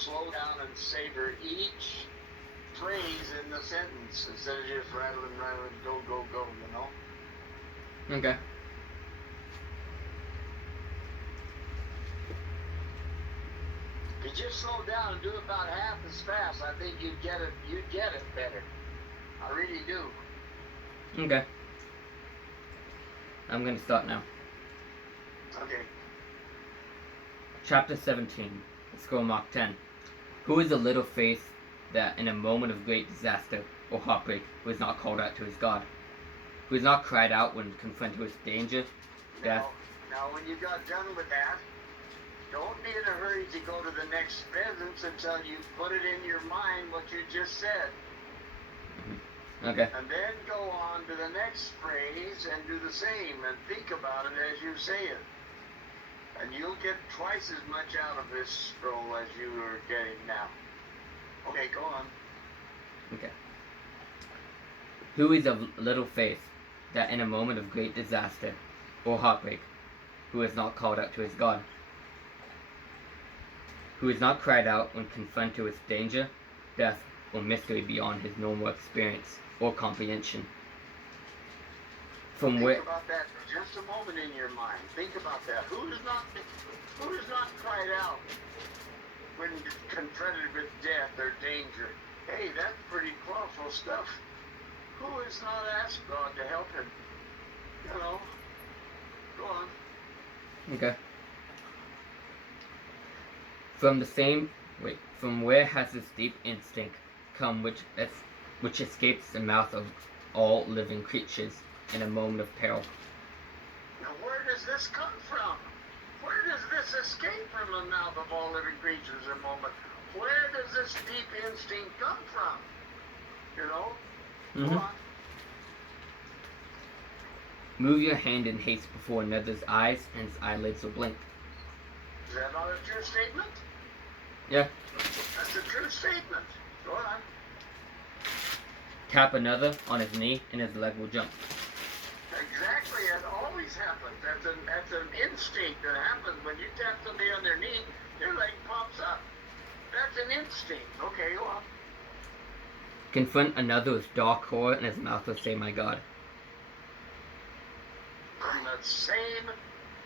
slow down and savor each phrase in the sentence instead of just rattling, go, you know? Okay. If you just slow down and do about half as fast, I think you'd get it better. I really do. Okay. I'm going to start now. Okay. Chapter 17. Let's go Mark 10. Who is the little faith that in a moment of great disaster or heartbreak was not called out to his God? Who has not cried out when confronted with danger, death? Now, when you got done with that, don't be in a hurry to go to the next sentence until you put it in your mind what you just said. Okay. And then go on to the next phrase and do the same and think about it as you say it. And you'll get twice as much out of this scroll as you are getting now. Okay, go on. Okay. Who is of little faith that in a moment of great disaster or heartbreak, who has not called out to his God? Who has not cried out when confronted with danger, death, or mystery beyond his normal experience or comprehension? Think about that for just a moment in your mind. Think about that. Who has not cried out when confronted with death or danger? Hey, that's pretty awful stuff. Who has not asked God to help him? You know. Go on. Okay. From where has this deep instinct come which escapes the mouth of all living creatures in a moment of peril? Now where does this come from? Where does this escape from the mouth of all living creatures in a moment? Where does this deep instinct come from? You know? Mm-hmm. Go on. Move your hand in haste before another's eyes and his eyelids will blink. Is that not a true statement? Yeah. That's a true statement. Go on. Tap another on his knee and his leg will jump. Exactly, it always happens. That's an instinct that happens when you tap somebody on their knee, their leg pops up. That's an instinct. Okay, go on. Confront another with dark horror and his mouth will say, "My God." From that same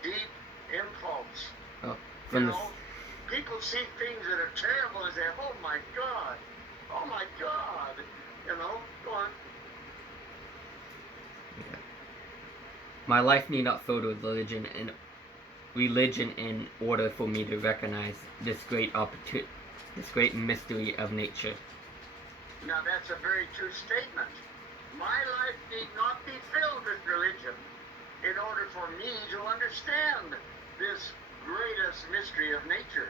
deep impulse. Oh, People see things that are terrible and say, "Oh my God, oh my God." You know, go on. Okay. My life need not fill with religion in order for me to recognize this great mystery of nature. Now that's a very true statement. My life need not be filled with religion in order for me to understand this greatest mystery of nature.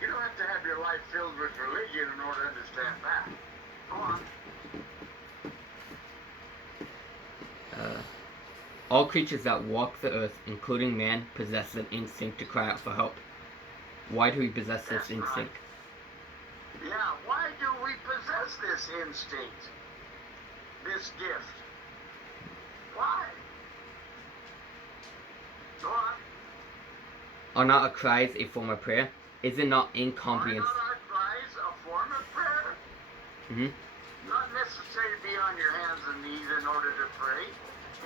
You don't have to have your life filled with religion in order to understand that. Go on. All creatures that walk the earth, including man, possess an instinct to cry out for help. Why do we possess this instinct? Right. Yeah, why do we possess this instinct? This gift? Why? Go on. Are not our cries a form of prayer? Is it not incomprehensible? Are not our cries a form of prayer? Mm-hmm. Not necessary to be on your hands and knees in order to pray.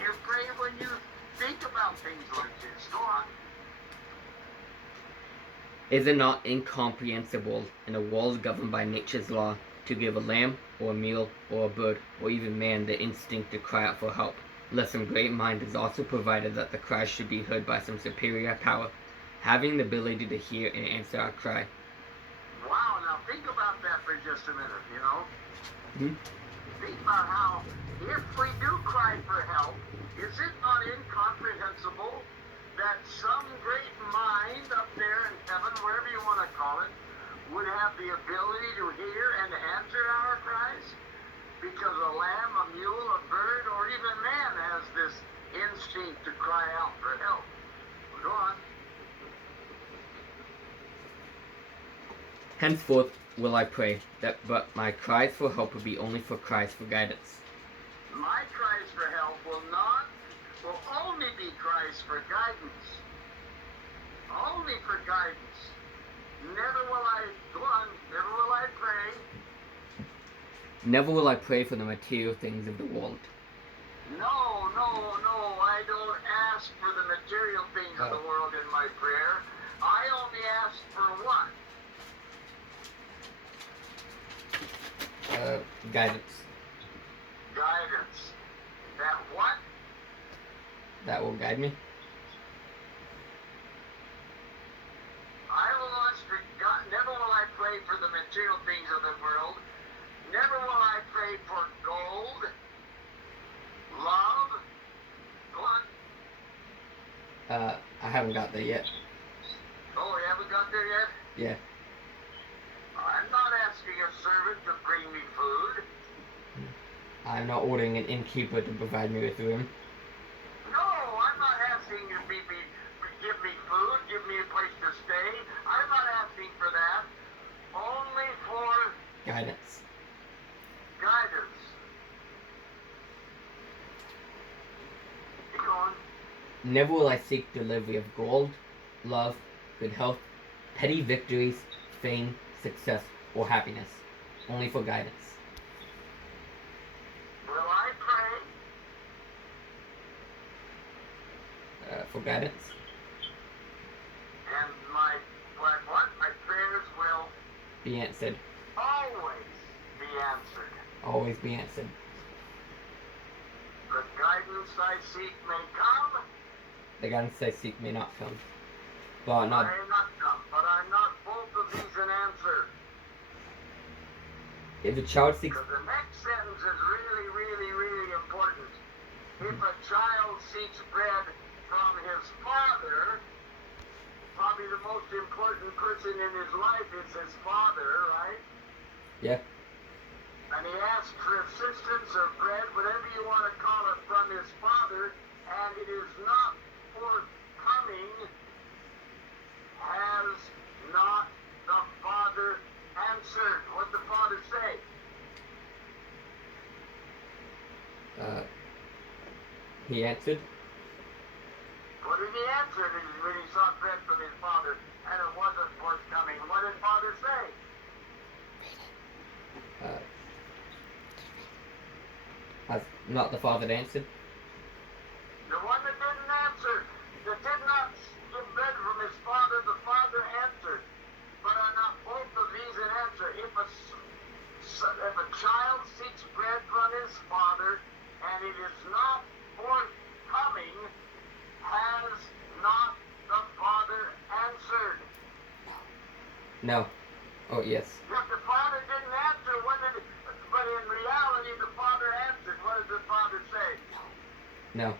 You pray when you think about things like this. Go on. Is it not incomprehensible in a world governed by nature's law to give a lamb or a mule or a bird or even man the instinct to cry out for help, unless some great mind is also provided that the cry should be heard by some superior power, having the ability to hear and answer our cry? Wow, now think about that for just a minute, you know? Mm-hmm. Think about how, if we do cry for help, is it not incomprehensible that some great mind up there in heaven, wherever you want to call it, would have the ability to hear and answer our cries? Because a lamb, a mule, a bird, or even man has this instinct to cry out for help. Go on. Henceforth will I pray, that but my cries for help will be only for cries for guidance. My cries for help will only be cries for guidance. Only for guidance. Never will I, go Never will I pray for the material things of the world. No, I don't ask for the material things of the world in my prayer. I only ask for what? Guidance. Guidance. That what? That will guide me. I will ask for God. Never will I pray for the material things of the world. Never will I pray for gold, love, what? I haven't got there yet. Oh, you haven't got there yet? Yeah. I'm not asking a servant to bring me food. I'm not ordering an innkeeper to provide me with room. No, I'm not asking you to give me food, give me a place to stay. I'm not asking for that. Only for Guidance. guidance. Keep going. Never will I seek delivery of gold, love, good health, petty victories, fame, success, or happiness. Only for guidance. Will I pray? For guidance. And my prayers will Be answered. always be answered. Always be answered. The guidance I seek may come. The guidance I seek may not come. But not. May not come, but I'm not both of these an answer. If a child seeks. Because the next sentence is really, really, really important. If a child seeks bread from his father, probably the most important person in his life is his father, right? Yeah. And he asks for assistance or bread, whatever you want to call it, from his father, and it is not forthcoming, has not the father answered. What the father say? He answered. What did he answer when he sought bread from his father and it wasn't forthcoming? What did father say? Has not the father answered? The one that didn't answer, that did not give bread from his father, the father answered. But are not both of these an answer? If a child seeks bread from his father and it is not forthcoming, has not the father answered? No. Oh, yes. If the father didn't answer, but in reality the father answered. What did the father say? No.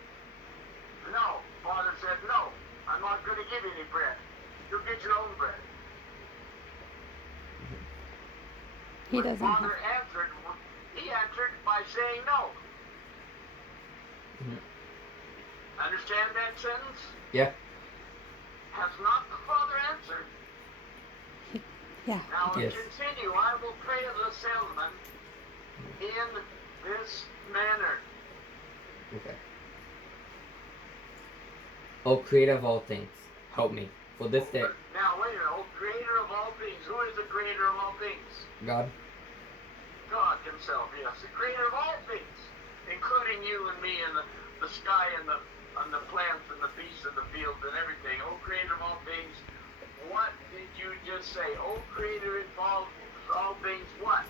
No. Father said, no, I'm not going to give you any bread. You get your own bread. He doesn't have. Father answered, he answered by saying no. Mhm. Understand that sentence? Yeah. Has not the father answered? Yeah. Now Yes. continue. I will pray to the salesman in this manner. Okay. O Creator of all things, help me. For this day. Now wait a minute. Oh, creator of all things. Who is the creator of all things? God. God himself, yes. The creator of all things, including you and me and the sky and the plants and the beasts of the fields and everything. Oh, creator of all things. What did you just say? Oh, creator of all things, what?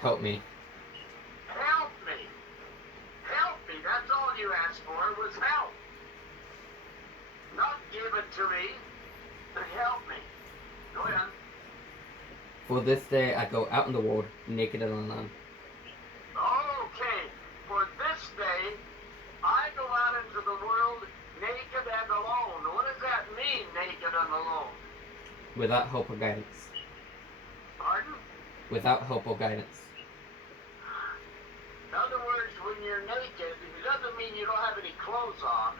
Help me. Help me. Help me. That's all you asked for was help. Not give it to me, but help me. Go ahead. For this day I go out in the world, naked and alone. Okay. For this day, I go out into the world naked and alone. What does that mean, naked and alone? Without help or guidance. Pardon? Without help or guidance. In other words, when you're naked, it doesn't mean you don't have any clothes on.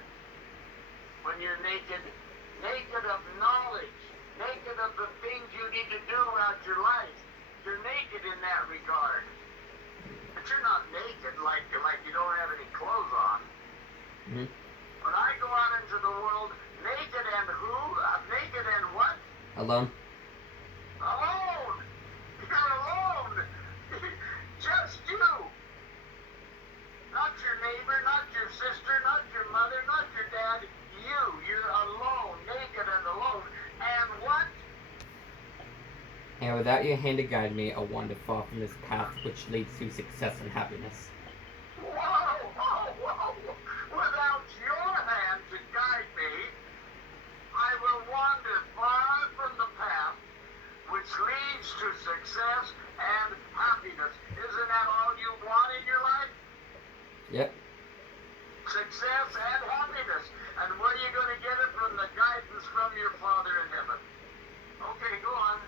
When you're naked, naked of knowledge, naked of the things you need to do throughout your life. You're naked in that regard. But you're not naked like you don't have any clothes on. Mm-hmm. When I go out into the world, naked and who? Naked and what? Alone. Alone! You're alone! your sister, not your mother, not your dad. You're alone, naked and alone. And what? And without your hand to guide me, I wander far from this path which leads to success and happiness. Whoa. Without your hand to guide me, I will wander far from the path which leads to success and happiness. Isn't that all you want in your life? Yep. Success and happiness. And where are you going to get it? From the guidance from your Father in heaven. Okay, go on.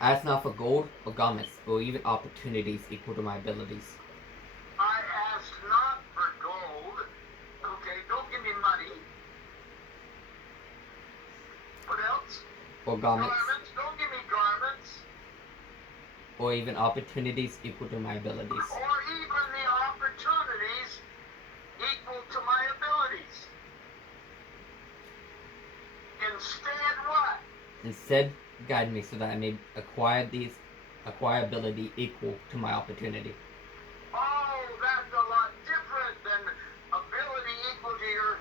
Ask not for gold or garments or even opportunities equal to my abilities. I ask not for gold. Okay, don't give me money. What else? Or garments. Garments. Don't give me garments. Or even opportunities equal to my abilities. Or even the opportunities equal to my abilities. Instead, what? Instead, guide me so that I may acquire ability equal to my opportunity. Oh, that's a lot different than ability equal to your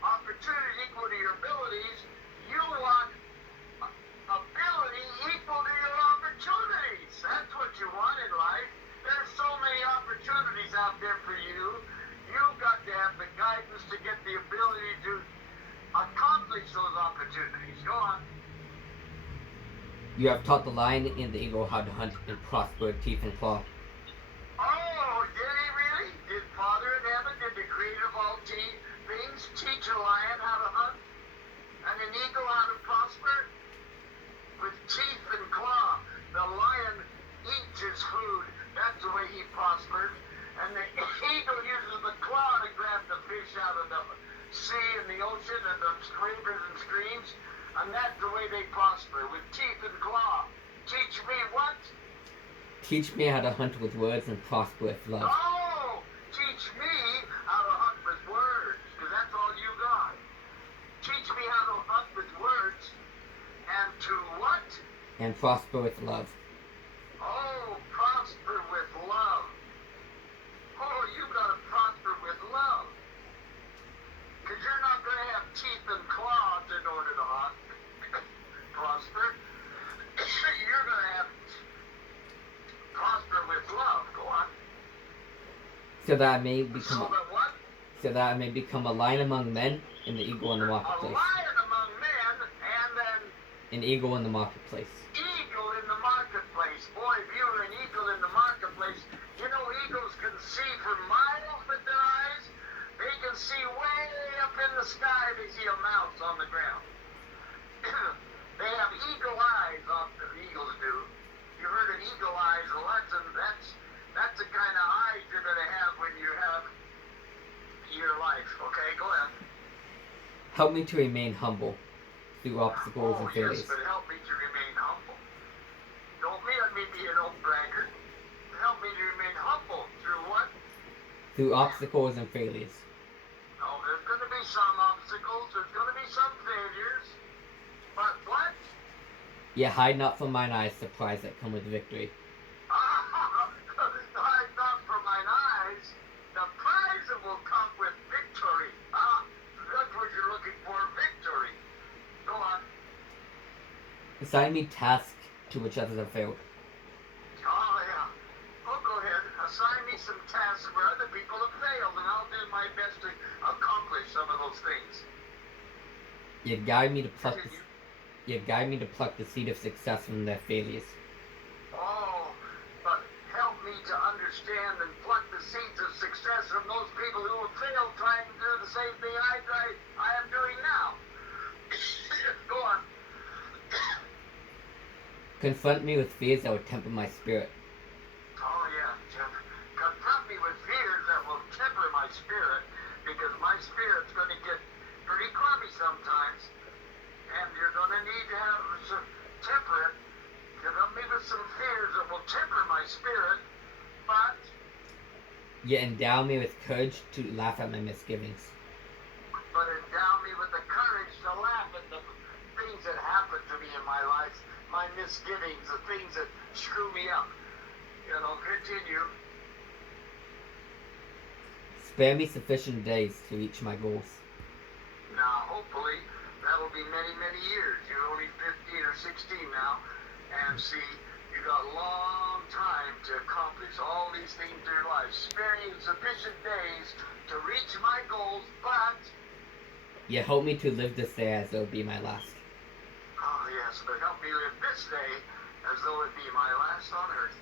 opportunity equal to your abilities. You want ability equal to your opportunities. That's what you want in life. There's so many opportunities out there for you. You've got to have the guidance to get the ability to accomplish those opportunities. Go on. You have taught the lion and the eagle how to hunt and prosper with teeth and claw. Oh, did he really? Did Father in heaven, did the creator of all things, teach a lion how to hunt? And an eagle how to prosper? With teeth and claw. The lion eats his food. That's the way he prospered. And the eagle uses the claw to grab the fish out of the sea and the ocean and the rivers and streams. And that's the way they prosper, with teeth and claw. Teach me what? Teach me how to hunt with words and prosper with love. Oh! Teach me how to hunt with words, because that's all you got. Teach me how to hunt with words, and to what? And prosper with love. Oh, prosper with love. Oh, you got to prosper with love. Because you're not going to have teeth and claws in order to hunt. Prosper. You're going to have prosper with love. Go on. So that I may become a lion among men and the eagle in the marketplace. A lion among men and then an eagle in the marketplace. Eagle in the marketplace. Boy, if you were an eagle in the marketplace, you know eagles can see for miles with their eyes. They can see way up in the sky. They see a mouse on the ground. They have eagle eyes, the eagles do. You heard of eagle eyes, well, that's the kind of eyes you're going to have when you have your life. Okay, go ahead. Help me to remain humble through obstacles and failures. Yes, but help me to remain humble. Don't let me be an old braggart. Help me to remain humble through what? Through obstacles and failures. Oh, there's going to be some obstacles. There's going to be some failures. But what? Yet hide not from mine eyes the prize that come with victory. Hide not from mine eyes the prize that will come with victory. That's what you're looking for, victory. Go on. Assign me tasks to which others have failed. Oh, yeah. Oh, go ahead. Assign me some tasks where other people have failed, and I'll do my best to accomplish some of those things. Yet guide me to pluck the seed of success from their failures. Oh, but help me to understand and pluck the seeds of success from those people who have failed trying to do the same thing I am doing now. Go on. Confront me with fears that will temper my spirit. Oh, yeah, Jim. Confront me with fears that will temper my spirit, because my spirit's going to get pretty crummy sometimes. And you're going to need to have some temper it. Confront me with some fears that will temper my spirit, but Yet endow me with courage to laugh at my misgivings. But endow me with the courage to laugh at the things that happen to me in my life, my misgivings, the things that screw me up. You know, continue. Spare me sufficient days to reach my goals. Now, hopefully, that'll be many, many years. You're only 15 or 16 now, and see, you got a long time to accomplish all these things in your life. Spare me sufficient days to reach my goals, but... Yet help me to live this day as though it be my last. Oh, yes, but help me live this day as though it be my last on earth.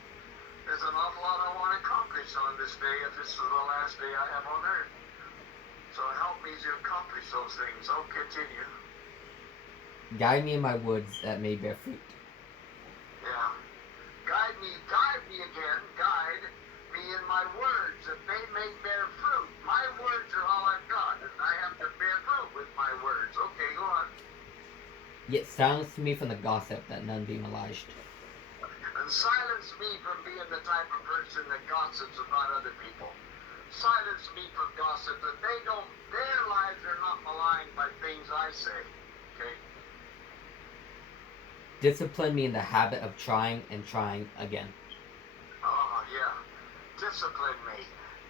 There's an awful lot I want to accomplish on this day if this is the last day I have on earth. So help me to accomplish those things. Oh, continue. Guide me in my woods that may bear fruit. Yeah. Guide me again. Guide me in my words that they may bear fruit. My words are all I've got, and I have to bear fruit with my words. Okay, go on. Yet silence me from the gossip that none be malicious. And silence me from being the type of person that gossips about other people. Silence me from gossip that their lives are not maligned by things I say. Okay? Discipline me in the habit of trying and trying again. Oh, yeah. Discipline me.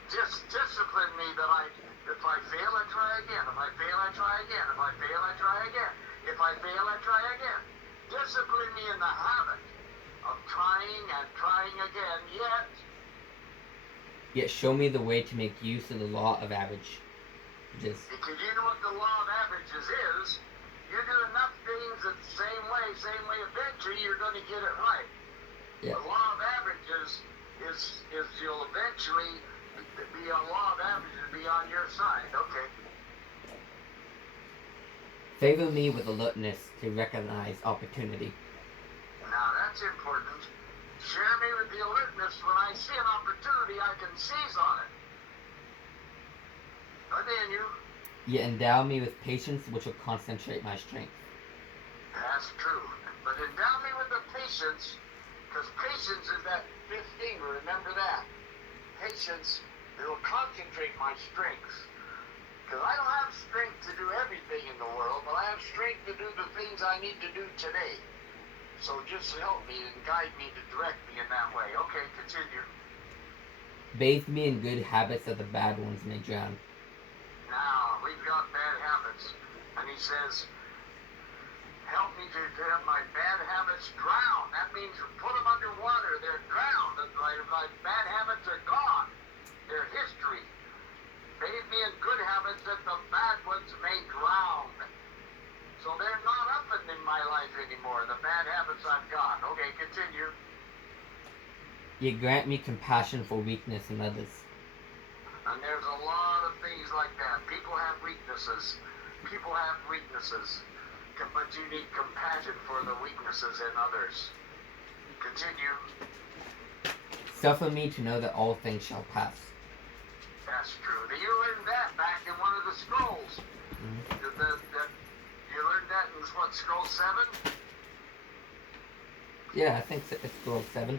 Just discipline me that if I fail, I try again. If I fail, I try again. If I fail, I try again. If I fail, I try again. Discipline me in the habit of trying and trying again, Yet show me the way to make use of the law of average. because you know what the law of averages is. You do enough things the same way, eventually you're going to get it right. Yeah. The law of averages is you'll eventually be a law of averages be on your side. Okay. Favor me with alertness to recognize opportunity. Now that's important. Share me with the alertness when I see an opportunity I can seize on it. Continue. Yet endow me with patience which will concentrate my strength. That's true. But endow me with the patience, because patience is that fifth finger, remember that. Patience, it'll concentrate my strengths. Because I don't have strength to do everything in the world, but I have strength to do the things I need to do today. So just help me and guide me to direct me in that way. Okay, continue. Bathe me in good habits that the bad ones may drown. Now, we've got bad habits. And he says, help me to have my bad habits drown. That means put them underwater. They're drowned. My bad habits are gone. They're history. Bathe me in good habits that the bad ones may drown. So they're not up in my life anymore, the bad habits I've got. Okay, continue. Yet grant me compassion for weakness in others. And there's a lot of things like that. People have weaknesses. But you need compassion for the weaknesses in others. Continue. Suffer me to know that all things shall pass. That's true. You learned that back in one of the scrolls. You learned that in what, scroll 7? Yeah, I think it's scroll 7.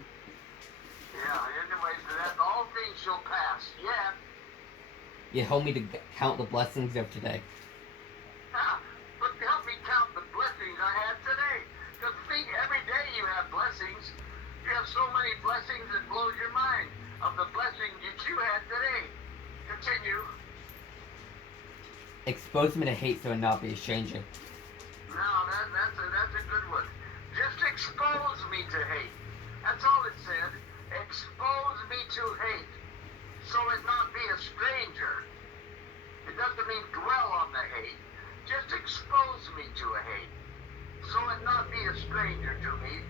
Yeah, anyways, that all things shall pass. Yeah. Yet help me to count the blessings of today. But help me count the blessings I had today. Because see, every day you have blessings. You have so many blessings it blows your mind of the blessings that you had today. Continue. Expose me to hate so I not be a stranger. Now, that's a good one. Just expose me to hate. That's all it said. Expose me to hate, so it not be a stranger. It doesn't mean dwell on the hate. Just expose me to a hate, so it not be a stranger to me.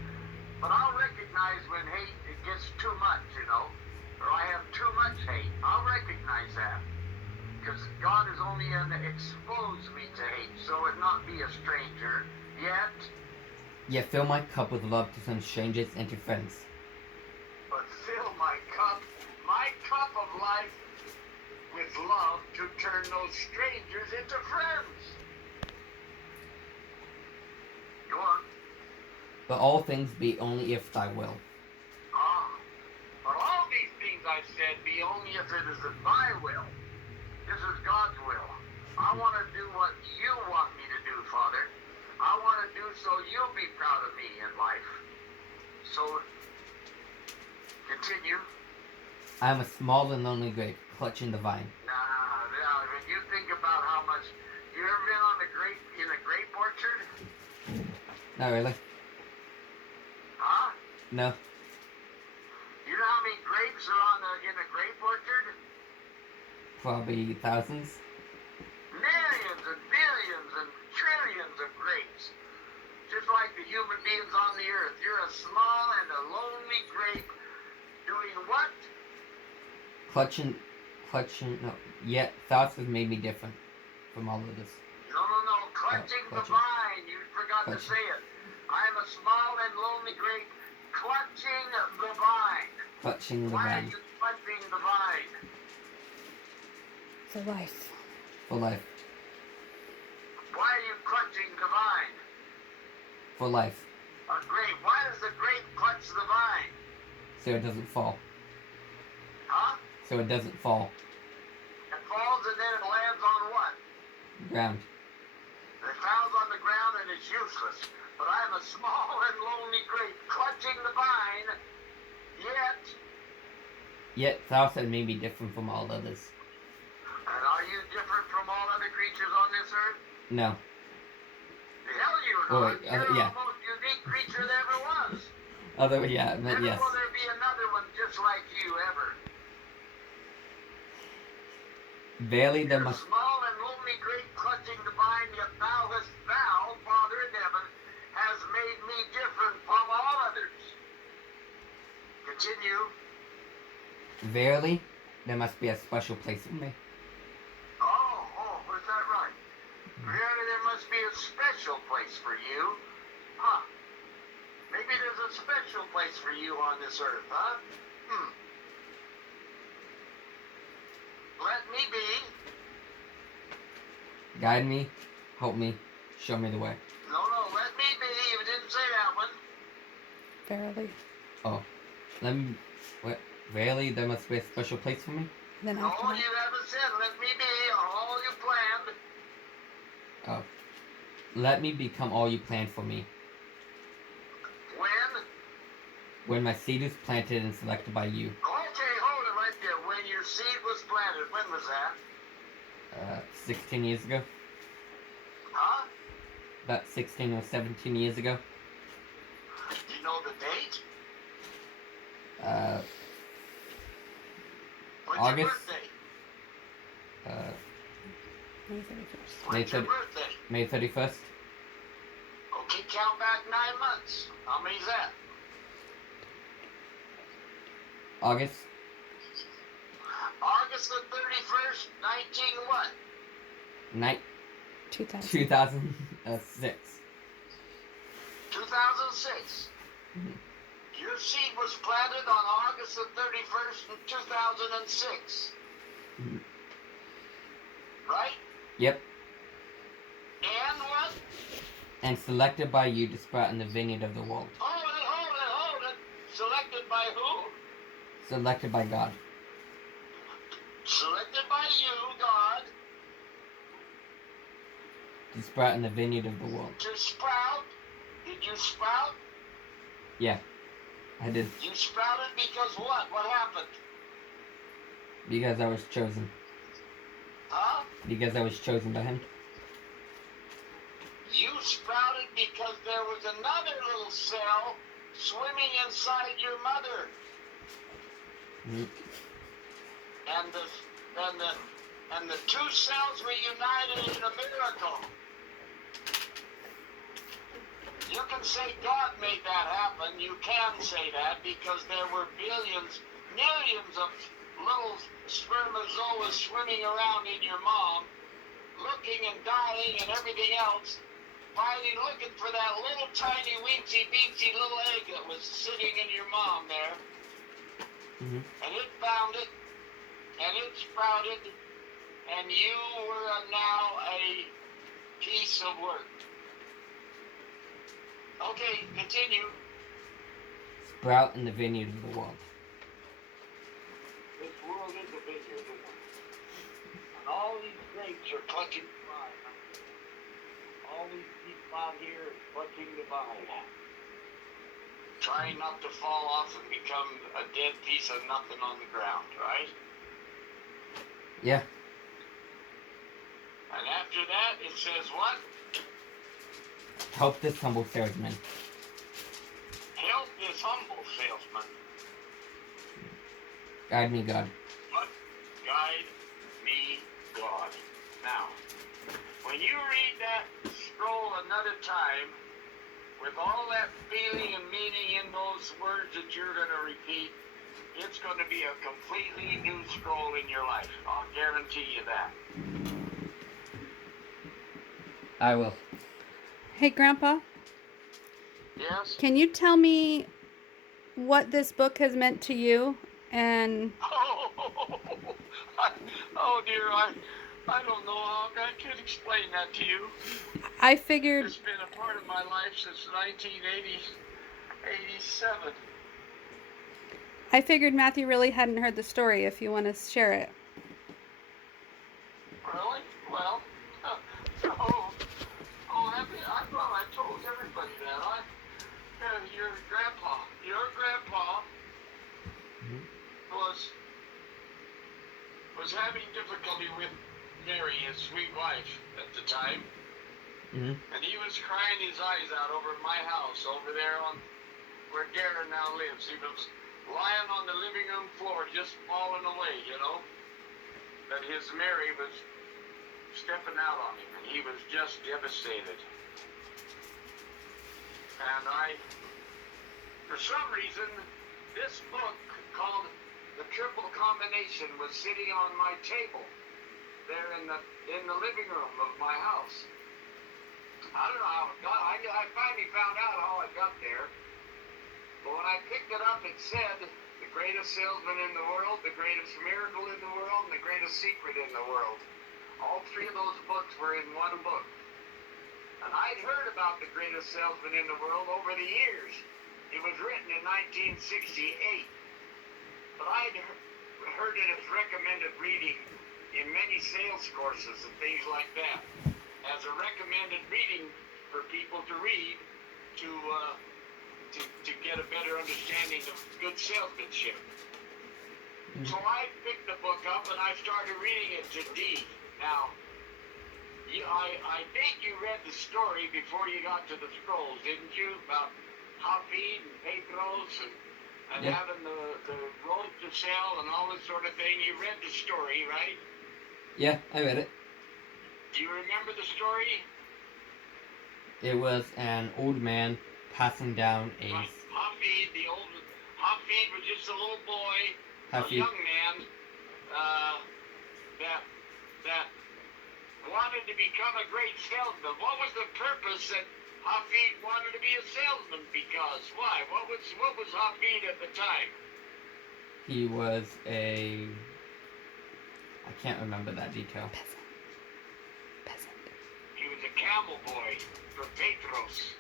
But I'll recognize when hate it gets too much, or I have too much hate. I'll recognize that. Because God is only going to expose me to hate, so it not be a stranger. Yet fill my cup with love to turn strangers into friends. But fill my cup of life with love to turn those strangers into friends. Go on. But all things be only if thy will. But all these things I said be only if it is in thy will. This is God's will. I want to do what you want me to do, Father. I want to do so you'll be proud of me in life. So, continue. I am a small and lonely grape, clutching the vine. Now Not really. Huh? No. You know how many grapes are in a grape orchard? Probably thousands. Millions and billions and trillions of grapes. Just like the human beings on the earth. You're a small and a lonely grape doing what? Clutching, no. Yet, thoughts have made me different from all of this. No. Clutching the clutching. vine. You forgot to Clutching. say it. I am a small and lonely grape clutching the vine. Clutching the Why are vine. you clutching the vine? For life. For life. Why are you clutching the vine? For life. A grape. Why does the grape clutch the vine? So it doesn't fall. Huh? So it doesn't fall. It falls and then it lands on what? Ground. It falls on the ground and it's useless. But I'm a small and lonely grape clutching the vine, Yet, thoughts have made me different from all others. And are you different from all other creatures on this earth? No. The hell you're Oh, not. wait, You're yeah. the most unique creature there ever was. Yeah, but Never yes. will there be another one just like you ever. Verily there You're must... small and lonely grape clutching the vine, yet thou, Father in heaven, has made me different from all others. Continue. Verily, there must be a special place for me. Oh, was that right? Really, there must be a special place for you. Huh. Maybe there's a special place for you on this earth, huh? Let me be. Guide me, help me, show me the way. No, let me be. You didn't say that one. Verily. Oh, let me... What? Verily, there must be a special place for me? Then No, after that. you haven't said let me be all you planned. Oh. Let me become all you planned for me. When? When my seed is planted and selected by you. Okay, hold it right there. When your seed was planted, when was that? 16 years ago. Huh? About 16 or 17 years ago. Do you know the date? When's August. your birthday? May 31st. When's your birthday? May 31st. Okay, count back 9 months. How many's that? August. August the 31st, 19 what? 2000. 2006. 2006. Your seed was planted on August the 31st in 2006. Right? Yep. And what? And selected by you to sprout in the vineyard of the world. Hold it. Selected by who? Selected by God. Selected by you, God, To sprout in the vineyard of the world. to sprout. Did you sprout? Yeah. I did. You sprouted because what? What happened? Because I was chosen. Huh? Because I was chosen by him. You sprouted because there was another little cell swimming inside your mother. Mhm. And the two cells were united in a miracle. You can say God made that happen. You can say that because there were billions, millions of little spermatozoa swimming around in your mom, looking and dying and everything else, finally looking for that little tiny weensy beensy little egg that was sitting in your mom there. Mhm. And it found it, and it sprouted, and you were now a piece of work. Okay, continue. Sprout in the vineyard of the world. This world is a vineyard, isn't it? And all these grapes are clutching the vine. All these people out here are clutching the vine. Trying not to fall off and become a dead piece of nothing on the ground, right? Yeah. And after that, it says what? Help this humble salesman. Help this humble salesman. Guide me, God. But guide me, God. Now, when you read that scroll another time, with all that feeling and meaning in those words that you're going to repeat, it's going to be a completely new scroll in your life. I'll guarantee you that. I will. Hey, Grandpa, Yes? can you tell me what this book has meant to you? And Oh dear, I don't know how I can explain that to you. I figured It's been a part of my life since 1987. Matthew really hadn't heard the story. If you want to share it. Really? Well, I thought I told everybody that. Your grandpa was having difficulty with Mary, his sweet wife, at the time. Mm-hmm. And he was crying his eyes out over my house, over there on where Darren now lives. He was lying on the living room floor, just falling away, you know. That his Mary was stepping out on him, and he was just devastated. And for some reason, this book called The Triple Combination was sitting on my table there in the living room of my house. I don't know how it got. I finally found out how it got there. But when I picked it up, it said, the greatest salesman in the world, the greatest miracle in the world, and the greatest secret in the world. All three of those books were in one book. And I'd heard about the greatest salesman in the world over the years. It was written in 1968. But I'd heard it as recommended reading in many sales courses and things like that. As a recommended reading for people to read to get a better understanding of good salesmanship. So I picked the book up and I started reading it to D. Now, I think you read the story before you got to the scrolls, didn't you? About Hafid and Petros and having the road to sell and all this sort of thing. You read the story, right? Yeah, I read it. Do you remember the story? It was an old man passing down a... Hafid was just a little boy, a young man, that wanted to become a great salesman. What was the purpose that Hafid wanted to be a salesman? Because why? What was Hafid at the time? He was a... I can't remember that detail. Peasant. He was a camel boy for Petros.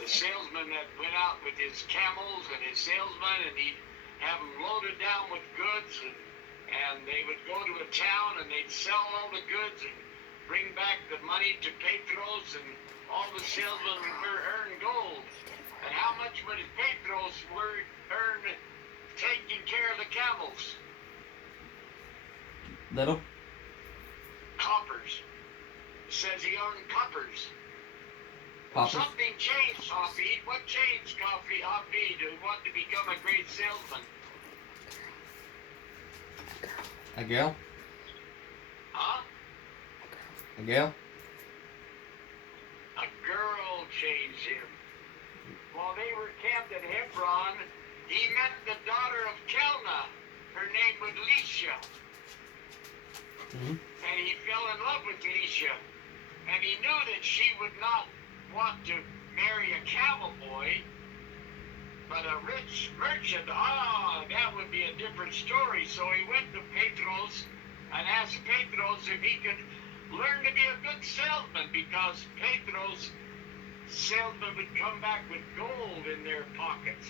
The salesman that went out with his camels and his salesmen, and he'd have them loaded down with goods, and they would go to a town and they'd sell all the goods and bring back the money to Petros, and all the salesmen would earn gold. And how much would Petros earn taking care of the camels? Little? Coppers. It says he earned coppers. Poppers? Something changed, Hafid. What changed, Hafid, to want to become a great salesman? A girl? Huh? A girl? A girl changed him. While they were camped at Hebron, he met the daughter of Kelna. Her name was Lisha. Mm-hmm. And he fell in love with Lisha. And he knew that she would not want to marry a camel boy, but a rich merchant. That would be a different story. So he went to Petros and asked Petros if he could learn to be a good salesman, because Petros' salesmen would come back with gold in their pockets.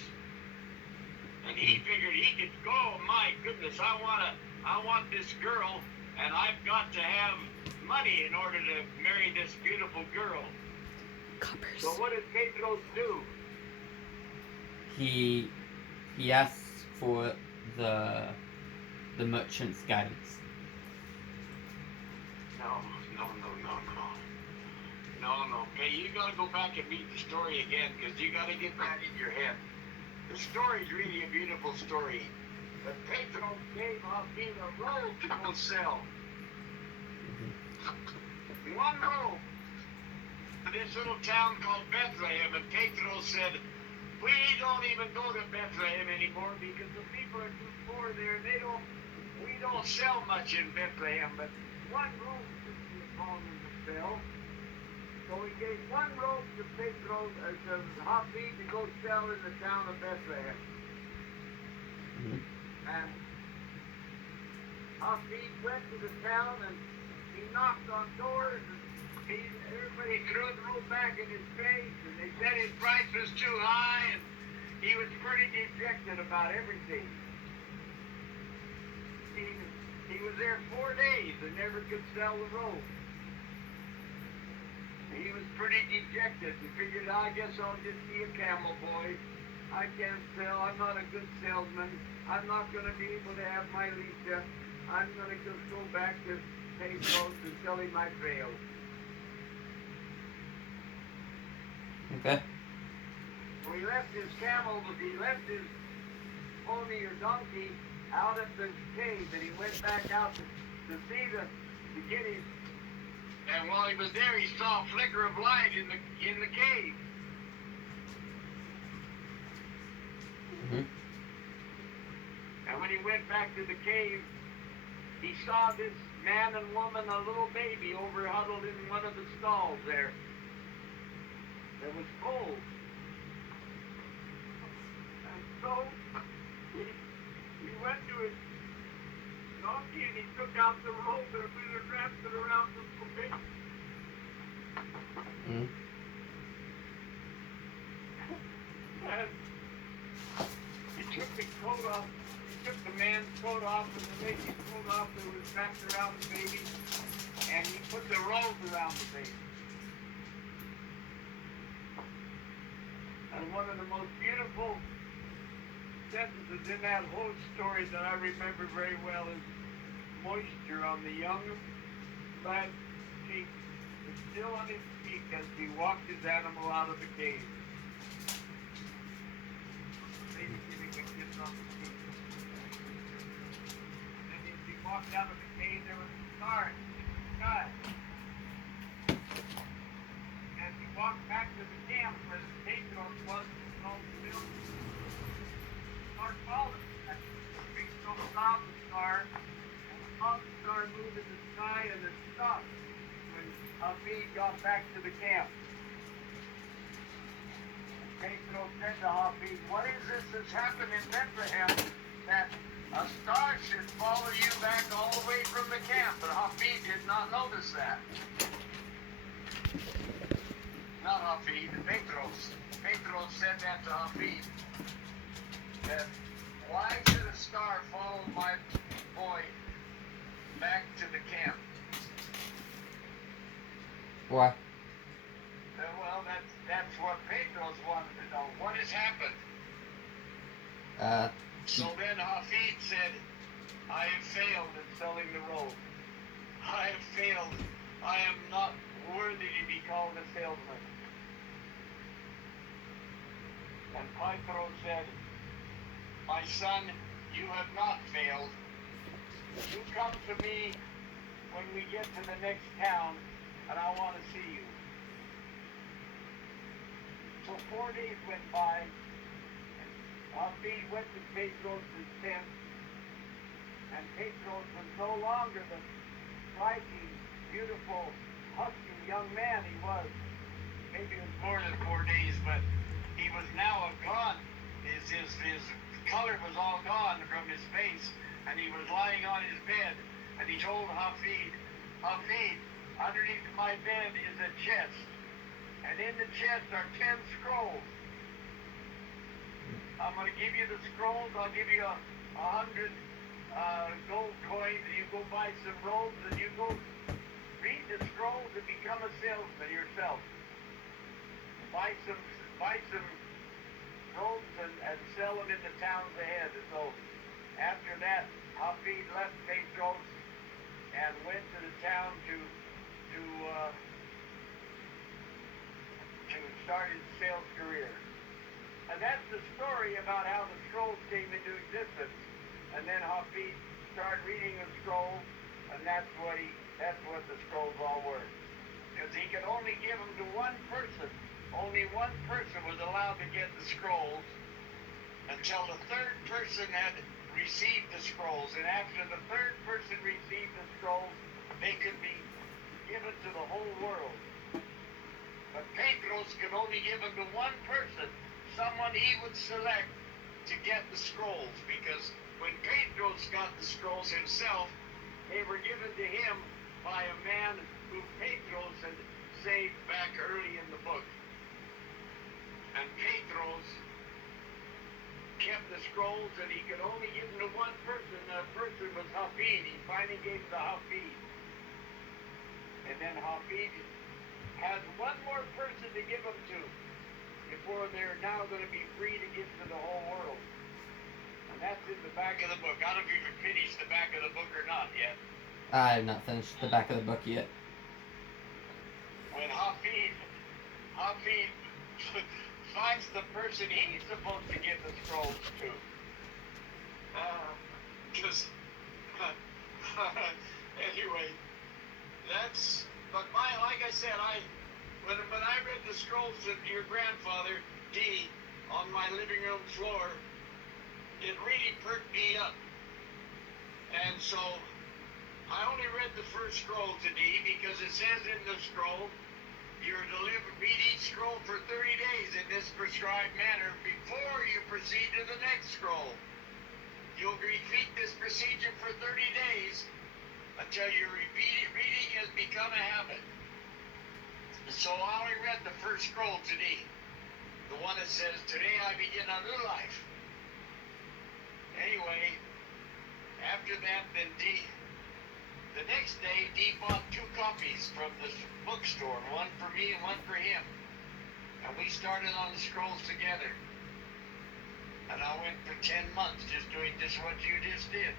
And he figured he could go, my goodness, I want this girl, and I've got to have money in order to marry this beautiful girl. Coppers. So what did Petros do? He asked for the merchant's guidance. No. Okay, you gotta go back and read the story again, because you gotta get that in your head. The story's really a beautiful story. But Pedro gave Hafid a robe to go sell. One robe. To this little town called Bethlehem, and Pedro said, we don't even go to Bethlehem anymore because the people are too poor there. We don't sell much in Bethlehem, but one robe is falling to sell. So he gave one robe to Pedro, to Hafid, to go sell in the town of Bethlehem. And Hafid went to the town and he knocked on doors, and everybody threw the robe back in his face, and they said his price was too high, and he was pretty dejected about everything. He was there 4 days and never could sell the robe. He was pretty dejected and figured, I guess I'll just be a camel boy. I can't sell. I'm not a good salesman. I'm not going to be able to have my Lisa. I'm going to just go back to Pedro's and tell him I failed. Okay. So he left his camel, he left his pony or donkey out at the cave, and he went back out to see the guineas. And while he was there, he saw a flicker of light in the cave. And when he went back to the cave, he saw this man and woman, a little baby, over huddled in one of the stalls there. That was cold. And so he went to his donkey and he took out the rope and wrapped it around the baby. And he took the coat off. He took the man's coat off and the baby's coat off that was wrapped around the baby, and he put the robe around the baby. And one of the most beautiful sentences in that whole story that I remember very well is moisture on the young lad's cheek was still on his cheek as he walked his animal out of the cave. Maybe giving a kiss on the cheek. And as he walked out of the cave, there was a star in the sky. As he walked back to the camp where the Pedro was called the middle, the star followed him. Pedro saw the star, and saw the star move in the sky, and it stopped when Hafid got back to the camp. Pedro said to Hafid, what is this that's happened in Bethlehem that a star should follow you back all the way from the camp? But Hafid did not notice that. Not Hafid, Pedros. Pedros said that to Hafid. That why should a star follow my boy back to the camp? Why? Well, that's what Pedros wanted to know. What has happened? So then Hafid said, I have failed in selling the robe. I have failed. I am not worthy to be called a salesman. And Pedro said, my son, you have not failed. You come to me when we get to the next town, and I want to see you. So 4 days went by, and Hafid went to Pedros' tent, and Pedros was no longer the striking, beautiful, husky young man he was. Maybe it was more than 4 days, but he was now gone. His color was all gone from his face, and he was lying on his bed, and he told Hafid, Hafid, underneath my bed is a chest, and in the chest are 10 scrolls. I'm going to give you the scrolls. I'll give you 100 gold coins, and you go buy some robes, and you go read the scrolls and become a salesman yourself. Buy some robes and sell them in the towns ahead. And so after that, Hafid left Pedros and went to the town to start his sales career. And that's the story about how the scrolls came into existence. And then Hafid started reading the scrolls, and that's what the scrolls all were. Because he could only give them to one person. Only one person was allowed to get the scrolls until the third person had received the scrolls. And after the third person received the scrolls, they could be given to the whole world. But Petros could only give them to one person, someone he would select to get the scrolls. Because when Petros got the scrolls himself, they were given to him by a man who Petros had saved back early in the book. And Petros kept the scrolls, and he could only give them to one person. That person was Hafid. He finally gave them to Hafid. And then Hafid has one more person to give them to before they're now going to be free to give to the whole world. And that's in the back of the book. I don't know if you've finished the back of the book or not yet. I have not finished the back of the book yet. When Hafid finds the person he's supposed to give the scrolls to. Anyway, like I said, when I read the scrolls to your grandfather, D, on my living room floor, it really perked me up. And so, I only read the first scroll to D because it says in the scroll, you're to read each scroll for 30 days in this prescribed manner before you proceed to the next scroll. You'll repeat this procedure for 30 days until your reading has become a habit. So I only read the first scroll today. The one that says, today I begin a new life. Anyway, after that, then the next day, D bought 2 copies from the bookstore, one for me and one for him. And we started on the scrolls together. And I went for 10 months just doing just what you just did.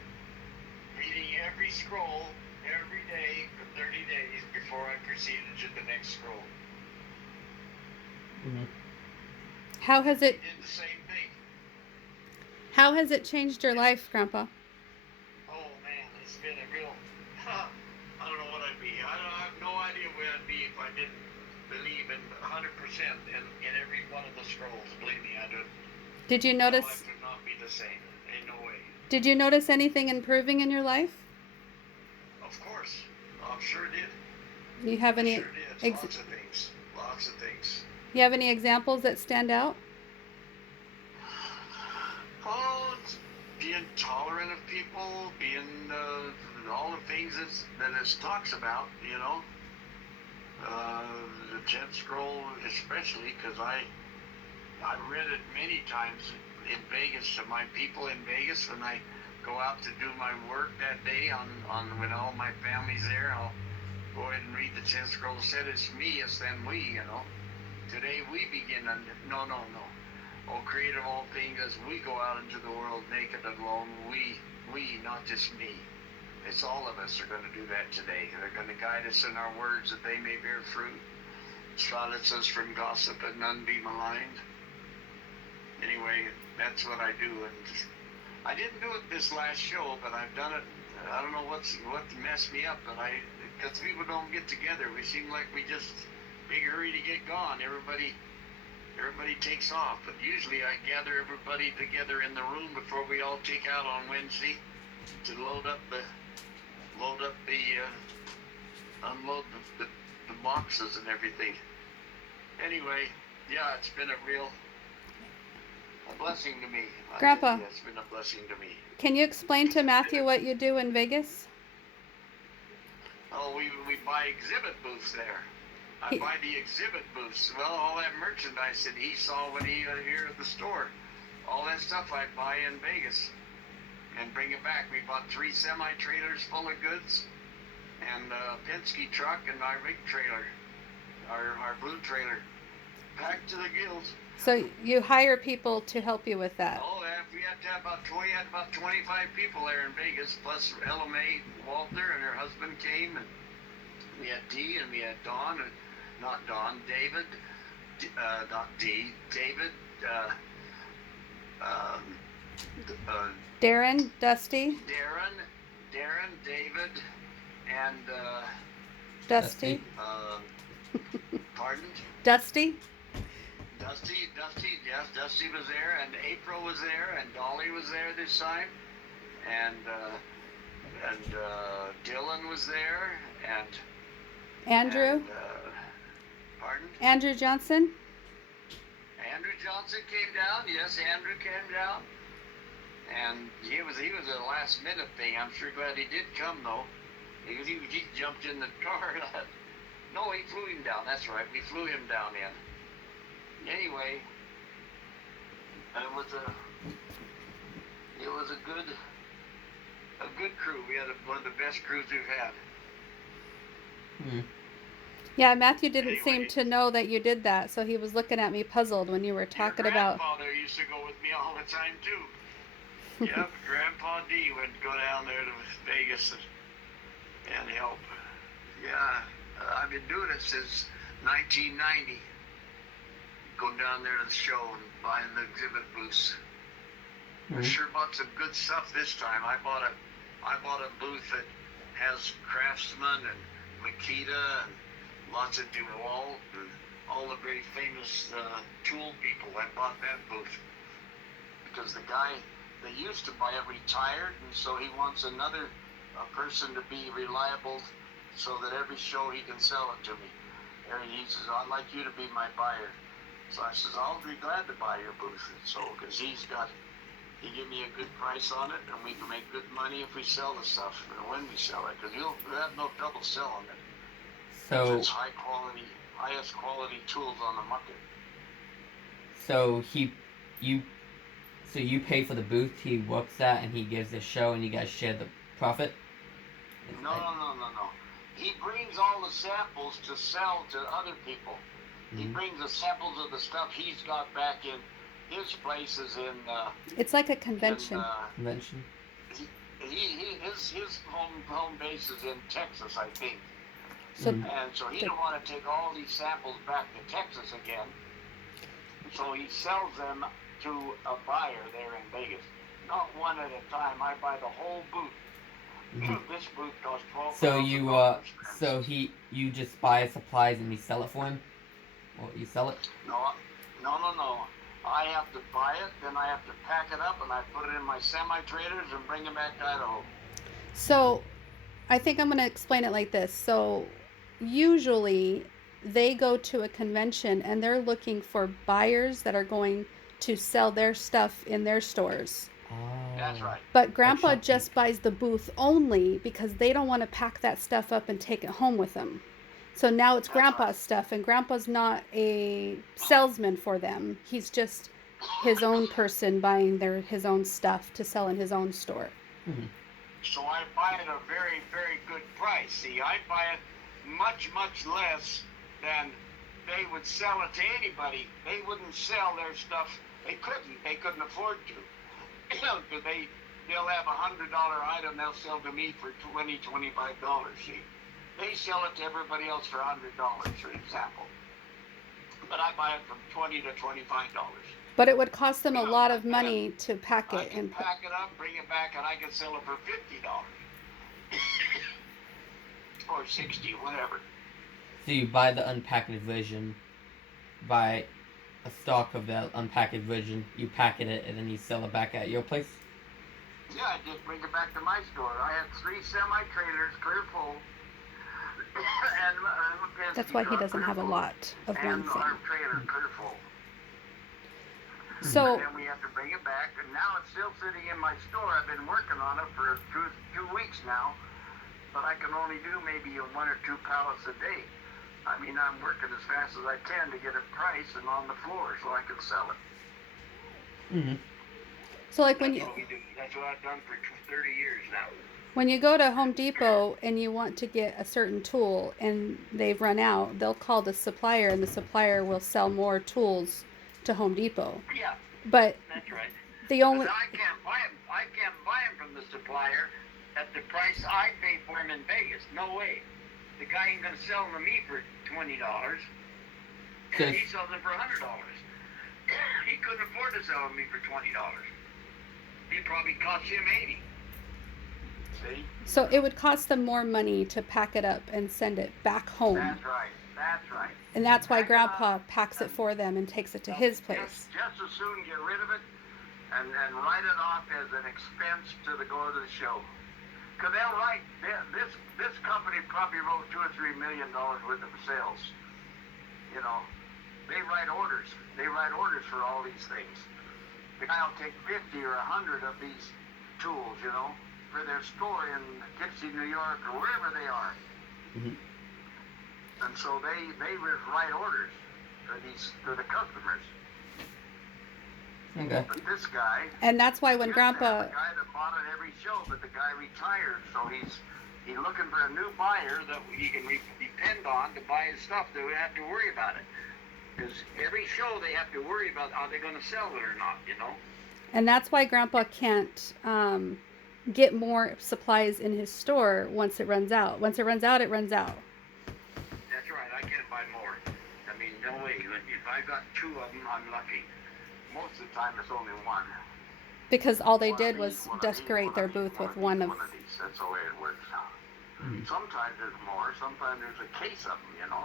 Reading every scroll every day for 30 days before I proceeded to the next scroll. Mm-hmm. How has it... I did the same thing. How has it changed your life, Grandpa? Oh man, it's been a real... I don't know what I'd be. I have no idea where I'd be if I didn't believe in 100% in every one of the scrolls. Believe me, I do. Did you notice... My life would not be the same. In no way. Did you notice anything improving in your life? Of course. I'm sure it did. Do you have any... Sure did. Lots of things. Lots of things. You have any examples that stand out? Oh, being tolerant of people, being all the things that it talks about, you know. The 10th scroll especially, because I read it many times in Vegas to my people in Vegas when I go out to do my work that day on when all my family's there. I'll go ahead and read the 10th scroll. It said it's me, it's then we, you know. Today we begin no. Oh, creator of all things, as we go out into the world naked and alone, we, not just me. It's all of us are going to do that today. They're going to guide us in our words that they may bear fruit. Silence us from gossip and none be maligned. Anyway, that's what I do. And I didn't do it this last show, but I've done it. I don't know what messed me up, but because people don't get together. We seem like we just big hurry to get gone. Everybody takes off, but usually I gather everybody together in the room before we all take out on Wednesday to unload the boxes and everything. Anyway, yeah, it's been a blessing to me. Grandpa, it's been a blessing to me. Can you explain to Matthew what you do in Vegas? Oh, we buy exhibit booths there. I buy the exhibit booths. Well, all that merchandise that he saw when he was here at the store. All that stuff I buy in Vegas and bring it back. We bought 3 semi-trailers full of goods and a Penske truck and our rig trailer, our blue trailer, packed to the gills. So you hire people to help you with that? Oh, we had to have about 25 people there in Vegas, plus LMA, Walter, and her husband came, and we had Dee, and we had Dawn, and not Dawn, David, David, Darren, Dusty, Darren, David, and Dusty, pardon? Dusty. Dusty, yes, Dusty was there, and April was there, and Dolly was there this time, and Dylan was there, and Andrew. And, pardon? Andrew Johnson. Andrew Johnson came down. Yes, Andrew came down, and he was a last minute thing. I'm sure glad he did come though, because he jumped in the car. No, he flew him down. That's right, we flew him down in. Anyway, it was a good crew. We had one of the best crews we've had. Yeah, Matthew didn't seem to know that you did that, so he was looking at me puzzled when you were talking about. Your grandfather used to go with me all the time too. Yep, Grandpa D would go down there to Vegas and help. Yeah, I've been doing it since 1990. Go down there to the show and buying the exhibit booths. I sure bought some good stuff this time. I bought a booth that has Craftsman and Makita and lots of DeWalt and all the very famous tool people. I bought that booth because the guy that used to buy it retired, and so he wants another person to be reliable so that every show he can sell it to me. And he says, I'd like you to be my buyer. So I says, I'll be glad to buy your booth. And so, because he give me a good price on it, and we can make good money if we sell the stuff, and when we sell it, because you'll have no trouble selling it. So it's highest quality tools on the market. So you pay for the booth he works at, and he gives the show, and you guys share the profit? No. He brings all the samples to sell to other people. He brings the samples of the stuff he's got back in his places in. It's like a convention. Convention. His home base is in Texas, I think. So, And so he don't want to take all these samples back to Texas again. So he sells them to a buyer there in Vegas. Not one at a time. I buy the whole booth. This booth costs $12,000. So you just buy supplies and you sell it for him, or you sell it? No. I have to buy it, then I have to pack it up, and I put it in my semi-trailers and bring it back to Idaho. So, I think I'm going to explain it like this. So, usually they go to a convention and they're looking for buyers that are going to sell their stuff in their stores. That's right. But Grandpa just buys the booth only because they don't want to pack that stuff up and take it home with them. So now it's Grandpa's stuff, and Grandpa's not a salesman for them. He's just his own person buying his own stuff to sell in his own store. So I buy it at a very, very good price. See, I buy it much, much less than they would sell it to anybody. They wouldn't sell their stuff. They couldn't afford to. Because they'll have $100 item they'll sell to me for $20, $25. See, they sell it to everybody else for $100, for example. But I buy it from $20 to $25. But it would cost them a lot of money to pack it. I can pack it up, bring it back, and I can sell it for $50. Or $60, whatever. So you buy the unpackaged version, buy a stock of that unpackaged version, you packet it, and then you sell it back at your place? Yeah, I just bring it back to my store. I had 3 semi-trailers clear full. And that's why he doesn't have a lot of one thing. Our trailer clear full. So, and then we have to bring it back, and now it's still sitting in my store. I've been working on it for two weeks now, but I can only do maybe 1 or 2 pallets a day. I mean, I'm working as fast as I can to get it priced and on the floor so I can sell it. So like that's what I've done for 30 years now. When you go to Home Depot and you want to get a certain tool and they've run out, they'll call the supplier, and the supplier will sell more tools to Home Depot. Yeah. But that's right. The only I can't buy them from the supplier at the price I pay for them in Vegas. No way. The guy ain't gonna sell them to me for $20. So- And he sells them for $100. He couldn't afford to sell them me for $20. He probably cost him 80. See? So it would cost them more money to pack it up and send it back home. That's right. That's right. And that's why Pack it up Grandpa packs it for them and takes it to his place. Just as soon get rid of it and write it off as an expense to the go to the show. Because they'll write, this company probably wrote $2 or $3 million worth of sales. You know, they write orders. They write orders for all these things. The guy will take 50 or 100 of these tools, you know, for their store in Dixie, New York, or wherever they are. Mhm. And so they just write orders for the customers. Okay. But this guy, And that's why when used to have Grandpa, a guy that bought it every show, but the guy retired, so he's looking for a new buyer that he can depend on to buy his stuff. They don't have to worry about it. Because every show they have to worry about, are they going to sell it or not, you know? and that's why Grandpa can't get more supplies in his store once it runs out. Once it runs out, it runs out. That's right, I can't buy more. I mean, no way. If I got 2 of them, I'm lucky. Most of the time, it's only 1. Because all they One did of was these, one of decorate these, their one of booth these, with one of. these. That's the way it works out. Mhm. Sometimes there's more, sometimes there's a case of them, you know.